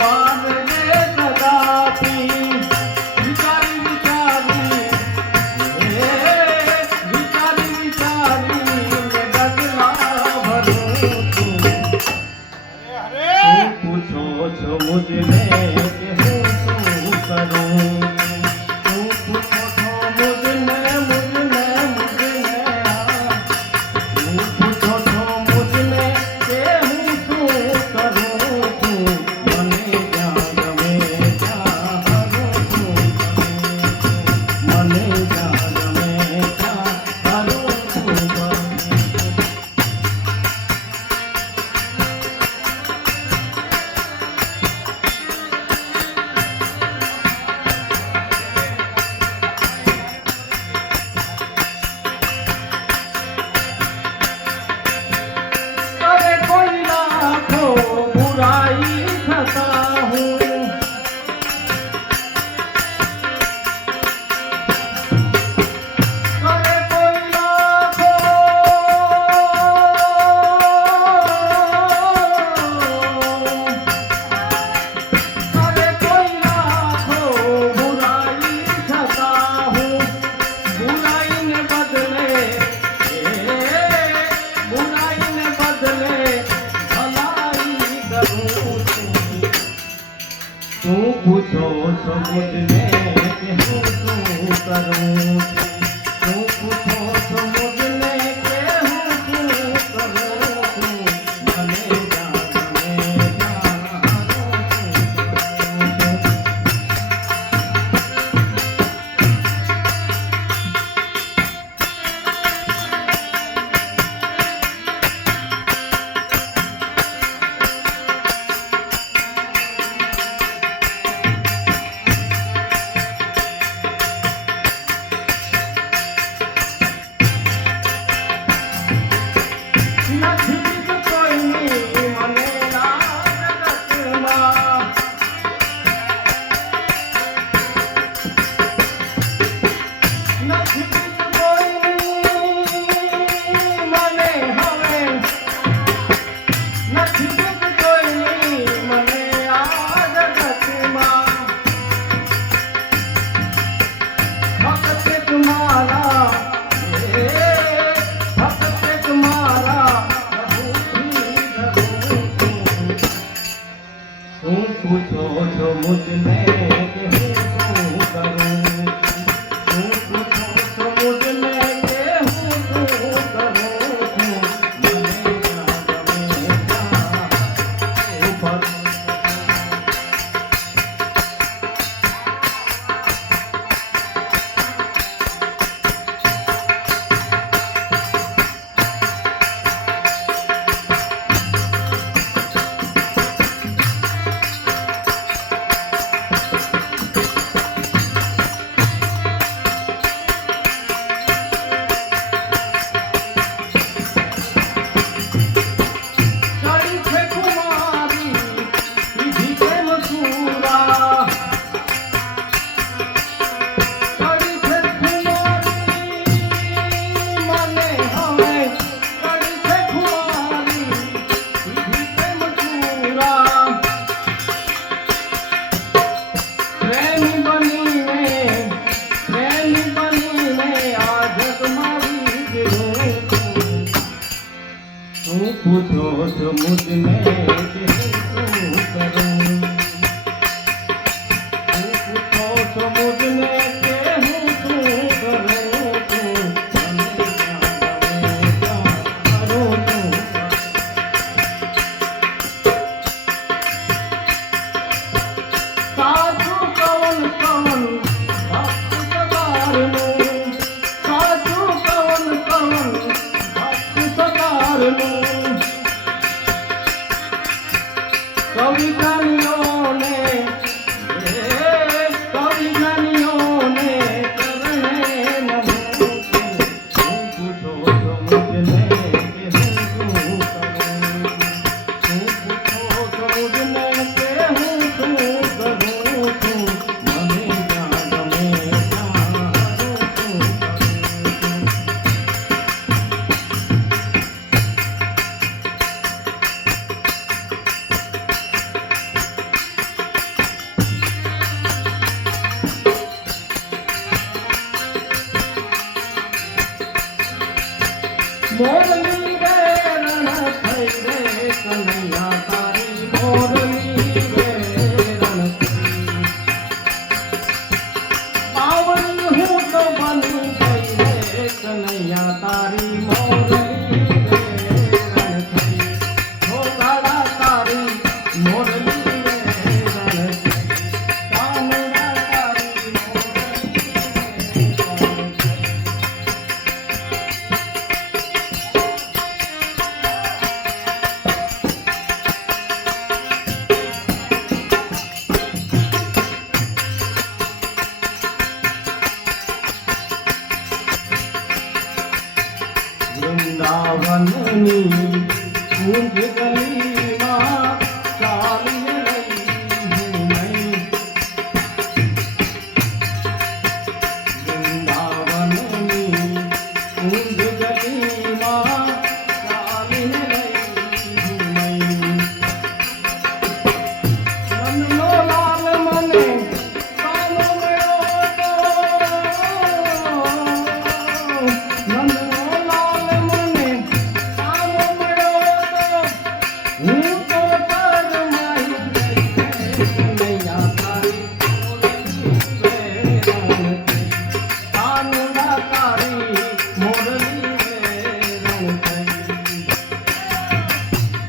માનજે કદાપી વિચારી વિચારી વિચારી વિચારી બદલા ભરું છું પૂછો છો મુझने કે હું શું કરું તું પૂછો છો મુझने મુझने મુझने તું પૂછો છો મુझने કે હું શું કરું છું મને જ્યાં ગમે ત્યાં હરું છું મને જ્યાં ગમે ત્યાં હરું છું करे कोई लाखो बुराई छता हूँ करे कोई लाखो करे कोई लाखो बुराई छता हूँ बुराई ने बदले बुराई ने बदले भलाई करूँ तू पूछो છો મુझने કે હું શું કરું तू पूछो છો मुझने કે હું શું કરું મને જ્યાં ગમે ત્યાં હરું છું નથી કોઈની મને આ જગતમાં નથી કોઈની મને હવે નથી કોઈની મને આ જગતમાં ફક્ત તમારા ફક્ત તમારા તું પૂછો છો મુझने કે હું શું કરું તું પૂછો છો મુझने કે હું શું કરું મને જ્યાં ગમે ત્યાં ઉપર ચડી છે કુમારી પીધી કેમ સુરા ચડી છે કુમારી મને હવે ચડી છે કુમારી પીધી કેમ સુરા પ્રેમી બનીને આ જગમાં વીજળું તું પૂછો છો મુझने કે હું શું કરું તું પૂછો છો મુझने કે હું શું કરું મને જ્યાં ગમે ત્યાં હરું છું સાચું કવન કવન ભક્ત સદારનું સાચું કવન કવન ભક્ત સદારનું વનની ઊંઘ ગલીમાં ચાલીને લઈ હું નહીં વૃંદાવનની ઊંઘ ગલીમાં ચાલીને લઈ હું નહીં નંદનો લાલ મને કાનો મળ્યો તો નંદનો લાલ મને કાનો મળ્યો તો હું તો પરમાઈ કનૈયા તારી કાનુડા તારી મોરલી વેરણ